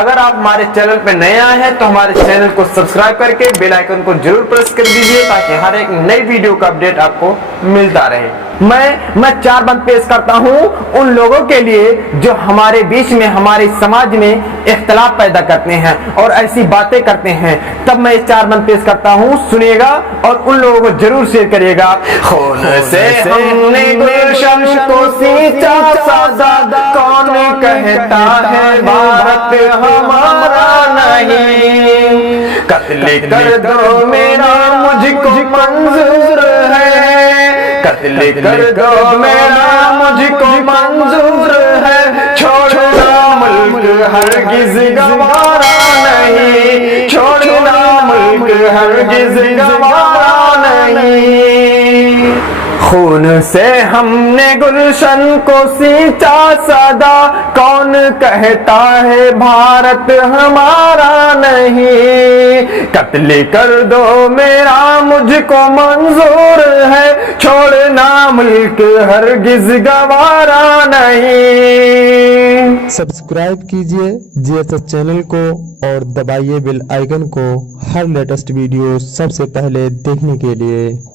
अगर आप हमारे चैनल पे नए आए हैं तो हमारे चैनल को सब्सक्राइब करके बेल आइकन को जरूर प्रेस कर दीजिए ताकि हर एक नई वीडियो का अपडेट आपको मिलता रहे। मैं 4 बंद पेश करता हूं उन लोगों के लिए जो हमारे बीच में, हमारे समाज में इख्तलाफ पैदा करते हैं और ऐसी बातें करते हैं। तब मैं 4 बंद पेश करता हूं, सुनिएगा और उन लोगों को जरूर शेयर करिएगा। खून से हमने गुलशन को सींचा सादा, कौन कहता है भारत हमारा नहीं। कत्ल कर दो मेरा मुझको मंजूर है, कत्ल कर दो मेरा मुझको मंजूर है। छोड़ना मुल्क हरगिज़ गवारा नहीं, छोड़ना मुल्क हरगिज़ गवारा नहीं। खून से हमने गुलशन को सींचा सदा, कौन कहता है भारत हमारा नहीं। कत्ल कर दो मेरा मुझको मंजूर है, छोड़ना मुल्क हरगिज़ गवारा नहीं। सब्सक्राइब कीजिए जीएसएस चैनल को और दबाइए बेल आइकन को हर लेटेस्ट वीडियो सबसे पहले देखने के लिए।